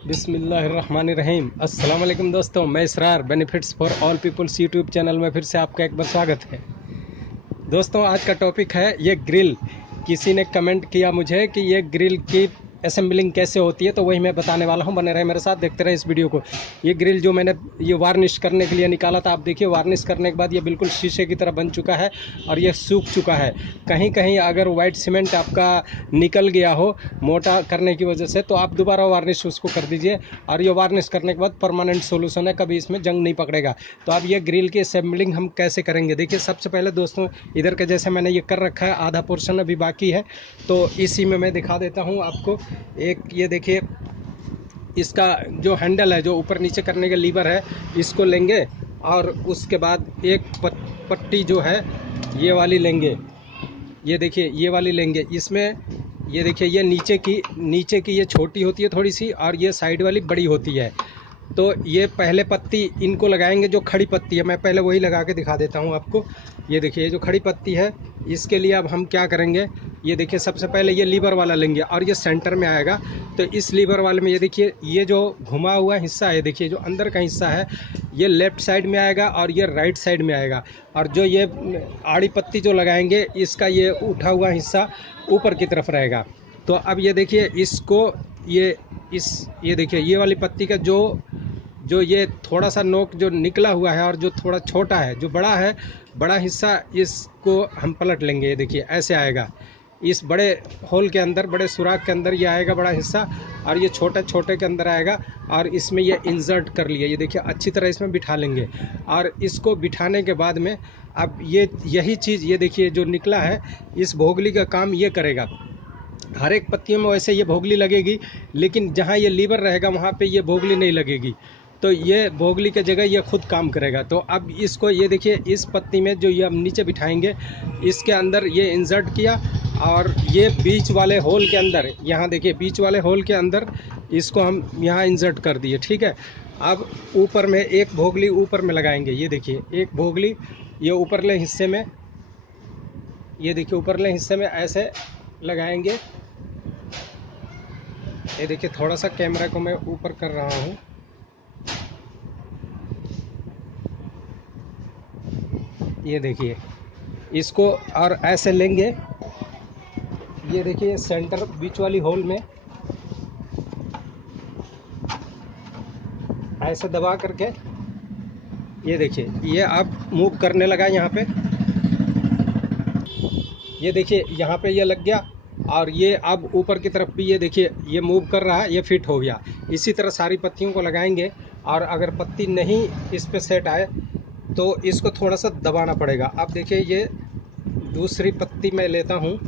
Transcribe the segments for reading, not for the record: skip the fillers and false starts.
बिस्मिल्लाहिर्रहमानिर्रहीम। अस्सलाम वालेकुम दोस्तों, मैं Israr benefits for all peoples YouTube channel में फिर से आपका एक बार स्वागत है। दोस्तों, आज का टॉपिक है ये ग्रिल। किसी ने कमेंट किया मुझे कि ये ग्रिल की असेंबलिंग कैसे होती है, तो वही मैं बताने वाला हूं। बने रहे मेरे साथ, देखते रहे इस वीडियो को। ये ग्रिल जो मैंने ये वार्निश करने के लिए निकाला था, आप देखिए वार्निश करने के बाद ये बिल्कुल शीशे की तरह बन चुका है और ये सूख चुका है। कहीं कहीं अगर वाइट सीमेंट आपका निकल गया हो मोटा करने की वजह से, तो आप दोबारा वार्निश उसको कर दीजिए। और ये वार्निश करने के बाद परमानेंट सोल्यूशन है, कभी इसमें जंग नहीं पकड़ेगा। तो अब ये ग्रिल की असेंबलिंग हम कैसे करेंगे, देखिए। सबसे पहले दोस्तों, इधर के जैसे मैंने ये कर रखा है, आधा पोर्शन अभी बाकी है, तो इसी में मैं दिखा देता हूँ आपको। एक ये देखिए, इसका जो हैंडल है, जो ऊपर नीचे करने का लीवर है, इसको लेंगे और उसके बाद एक पट्टी जो है ये वाली लेंगे। ये देखिए, ये वाली लेंगे। इसमें ये देखिए, ये नीचे की ये छोटी होती है थोड़ी सी, और ये साइड वाली बड़ी होती है। तो ये पहले पत्ती इनको लगाएंगे, जो खड़ी पत्ती है। मैं पहले वही लगा के दिखा देता हूँ आपको। ये देखिए, ये जो खड़ी पत्ती है, इसके लिए अब हम क्या करेंगे, ये देखिए, सबसे पहले ये लीवर वाला लेंगे और ये सेंटर में आएगा। तो इस लीवर वाले में ये देखिए, ये जो घुमा हुआ हिस्सा है, देखिए जो अंदर का हिस्सा है, ये लेफ़्ट साइड में आएगा और ये राइट साइड में आएगा। और जो ये आड़ी पत्ती जो लगाएंगे, इसका ये उठा हुआ हिस्सा ऊपर की तरफ रहेगा। तो अब ये देखिए, इसको ये देखिए, ये वाली पत्ती का जो ये थोड़ा सा नोक जो निकला हुआ है और जो थोड़ा छोटा है, जो बड़ा है, बड़ा हिस्सा, इसको हम पलट लेंगे। ये देखिए, ऐसे आएगा। इस बड़े होल के अंदर, बड़े सुराख के अंदर ये आएगा बड़ा हिस्सा, और ये छोटे छोटे के अंदर आएगा। और इसमें ये इंसर्ट कर लिया, ये देखिए, अच्छी तरह इसमें बिठा लेंगे। और इसको बिठाने के बाद में अब यही चीज़, ये देखिए, जो निकला है, इस भोगली का काम ये करेगा। हर एक पत्तियों में वैसे ये भोगली लगेगी, लेकिन जहाँ ये लीवर रहेगा वहाँ पे ये भोगली नहीं लगेगी। तो ये भोगली की जगह ये खुद काम करेगा। तो अब इसको ये देखिए, इस पत्ती में जो ये हम नीचे बिठाएंगे, इसके अंदर ये इंसर्ट किया, और ये बीच वाले होल के अंदर, यहाँ देखिए, बीच वाले होल के अंदर इसको हम यहाँ इंसर्ट कर दिए। ठीक है। अब ऊपर में एक भोगली ऊपर में लगाएंगे। ये देखिए, एक भोगली ये ऊपरले हिस्से में, ये देखिए, ऊपरले हिस्से में ऐसे लगाएंगे। ये देखिए, थोड़ा सा कैमरा को मैं ऊपर कर रहा हूँ। ये देखिए, इसको और ऐसे लेंगे। ये देखिए, सेंटर बीच वाली होल में ऐसे दबा करके, ये देखिए, ये अब मूव करने लगा यहाँ पे। ये देखिए, यहाँ पे ये लग गया, और ये अब ऊपर की तरफ भी ये देखिए, ये मूव कर रहा है, ये फिट हो गया। इसी तरह सारी पत्तियों को लगाएंगे। और अगर पत्ती नहीं इस पे सेट आए, तो इसको थोड़ा सा दबाना पड़ेगा। अब देखिए, ये दूसरी पत्ती मैं लेता हूँ,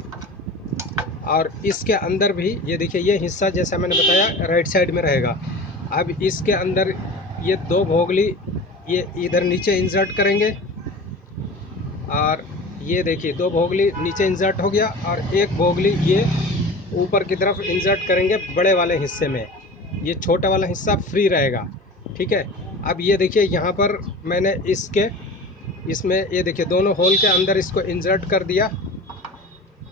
और इसके अंदर भी ये देखिए, ये हिस्सा जैसा मैंने बताया राइट साइड में रहेगा। अब इसके अंदर ये दो भोगली ये इधर नीचे इंसर्ट करेंगे, और ये देखिए, दो भोगली नीचे इंसर्ट हो गया, और एक भोगली ये ऊपर की तरफ इंसर्ट करेंगे बड़े वाले हिस्से में। ये छोटा वाला हिस्सा फ्री रहेगा। ठीक है। अब ये देखिए, यहाँ पर मैंने इसमें ये देखिए, दोनों होल के अंदर इसको इंसर्ट कर दिया।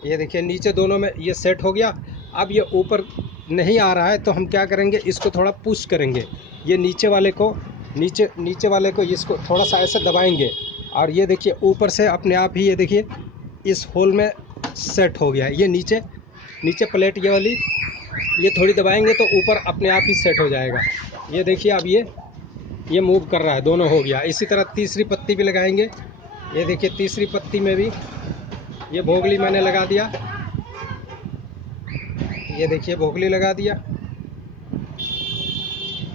ये देखिए, नीचे दोनों में ये सेट हो गया। अब ये ऊपर नहीं आ रहा है, तो हम क्या करेंगे, इसको थोड़ा पुश करेंगे। ये नीचे वाले को इसको थोड़ा सा ऐसे दबाएंगे, और ये देखिए, ऊपर से अपने आप ही ये देखिए, इस होल में सेट हो गया। ये नीचे प्लेट ये वाली, ये थोड़ी दबाएंगे तो ऊपर अपने आप ही सेट हो जाएगा। ये देखिए, अब ये मूव कर रहा है, दोनों हो गया। इसी तरह तीसरी पत्ती भी लगाएंगे। ये देखिए, तीसरी पत्ती में भी ये भोगली मैंने लगा दिया। ये देखिए, भोगली लगा दिया।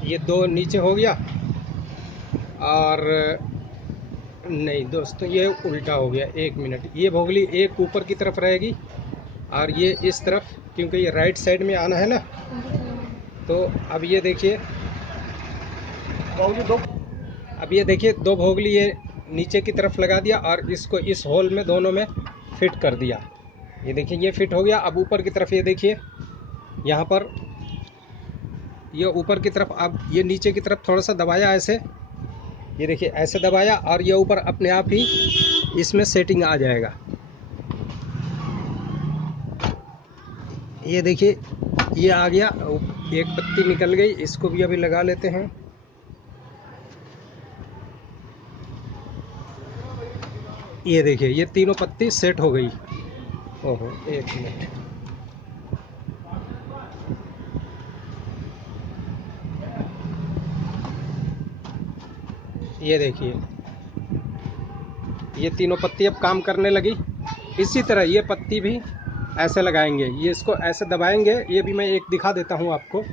ये दो नीचे हो गया, और नहीं दोस्तों, ये उल्टा हो गया। एक मिनट, ये भोगली एक ऊपर की तरफ रहेगी, और ये इस तरफ, क्योंकि ये राइट साइड में आना है ना। तो अब ये देखिए, दो भोगली ये नीचे की तरफ लगा दिया, और इसको इस होल में दोनों में फिट कर दिया। ये देखिए, ये फिट हो गया। अब ऊपर की तरफ ये देखिए, यहाँ पर ये ऊपर की तरफ, अब ये नीचे की तरफ थोड़ा सा दबाया ऐसे। ये देखिए, ऐसे दबाया, और ये ऊपर अपने आप ही इसमें सेटिंग आ जाएगा। ये देखिए, ये आ गया एक पत्ती निकल गई, इसको भी अभी लगा लेते हैं। ये देखिए ये तीनों पत्ती सेट हो गई। ओहो, एक मिनट। ये देखिए ये तीनों पत्ती अब काम करने लगी। इसी तरह ये पत्ती भी ऐसे लगाएंगे, ये इसको ऐसे दबाएंगे। ये भी मैं एक दिखा देता हूँ आपको।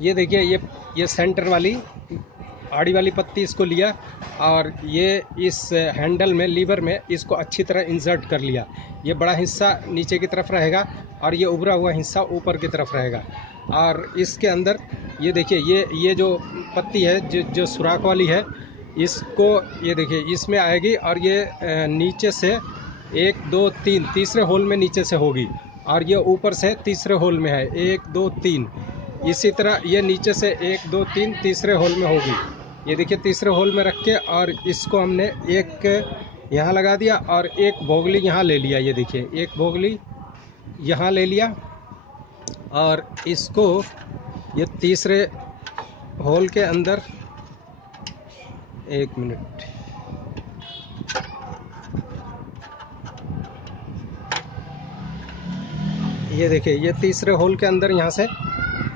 ये देखिए ये सेंटर वाली आड़ी वाली पत्ती इसको लिया और ये इस हैंडल में, लीवर में इसको अच्छी तरह इंसर्ट कर लिया। ये बड़ा हिस्सा नीचे की तरफ रहेगा और ये उभरा हुआ हिस्सा ऊपर की तरफ रहेगा। और इसके अंदर ये देखिए ये जो पत्ती है जो सुराख वाली है, इसको ये देखिए इसमें आएगी और ये नीचे से 1 2 3 तीसरे होल में नीचे से होगी और ये ऊपर से तीसरे होल में है 1 2 3। इसी तरह ये नीचे से 1 2 3 तीसरे होल में होगी। ये देखिए तीसरे होल में रख के और इसको हमने एक यहाँ लगा दिया और एक भोगली यहाँ ले लिया। ये देखिए एक भोगली यहाँ ले लिया और इसको ये तीसरे होल के अंदर, एक मिनट, ये देखिए ये तीसरे होल के अंदर यहाँ से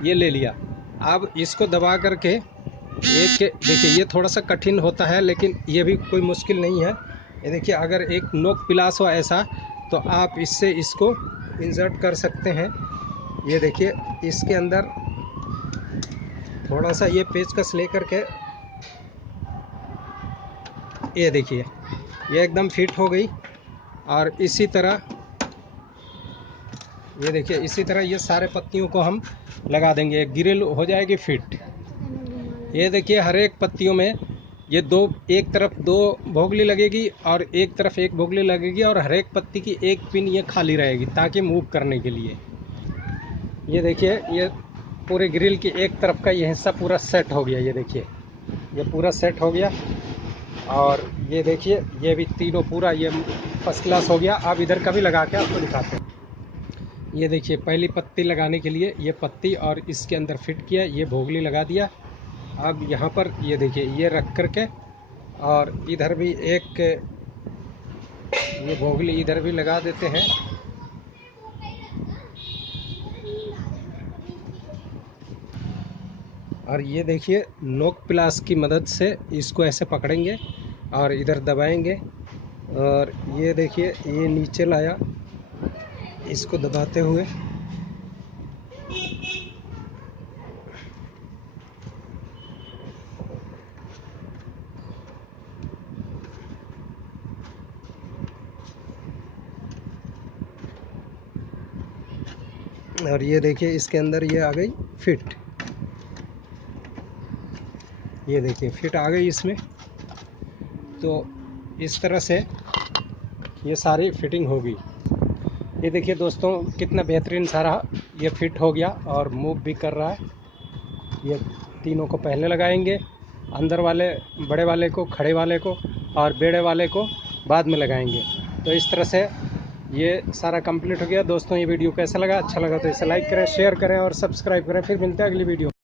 ये ले लिया। अब इसको दबा करके एक, देखिए ये थोड़ा सा कठिन होता है लेकिन ये भी कोई मुश्किल नहीं है। ये देखिए अगर एक नोक पिलास हो ऐसा तो आप इससे इसको इंसर्ट कर सकते हैं। ये देखिए इसके अंदर थोड़ा सा ये पेचकस ले करके, ये देखिए ये एकदम फिट हो गई। और इसी तरह ये देखिए इसी तरह ये सारे पत्तियों को हम लगा देंगे, ग्रिल हो जाएगी फिट। ये देखिए हर एक पत्तियों में ये एक तरफ 2 भोगली लगेगी और एक तरफ 1 भोगली लगेगी और हर एक पत्ती की एक पिन ये खाली रहेगी ताकि मूव करने के लिए। ये देखिए ये पूरे ग्रिल की एक तरफ का ये हिस्सा पूरा सेट हो गया। ये देखिए ये पूरा सेट हो गया और ये देखिए ये भी तीनों पूरा ये फर्स्ट क्लास हो गया। अब इधर का भी लगा के आपको दिखाते हैं। ये देखिए पहली पत्ती लगाने के लिए ये पत्ती और इसके अंदर फिट किया, ये भोगली लगा दिया। अब यहाँ पर ये देखिए ये रख करके और इधर भी एक ये भोगली इधर भी लगा देते हैं। और ये देखिए नोक प्लास की मदद से इसको ऐसे पकड़ेंगे और इधर दबाएंगे और ये देखिए ये नीचे लाया इसको दबाते हुए। और ये देखिए इसके अंदर ये आ गई फिट। ये देखिए फिट आ गई इसमें। तो इस तरह से ये सारी फिटिंग होगी। ये देखिए दोस्तों कितना बेहतरीन सारा ये फिट हो गया और मूव भी कर रहा है। ये तीनों को पहले लगाएंगे, अंदर वाले बड़े वाले को, खड़े वाले को और बेड़े वाले को बाद में लगाएंगे। तो इस तरह से ये सारा कंप्लीट हो गया। दोस्तों ये वीडियो कैसा लगा? अच्छा लगा तो इसे लाइक करें, शेयर करें और सब्सक्राइब करें। फिर मिलते हैं अगली वीडियो।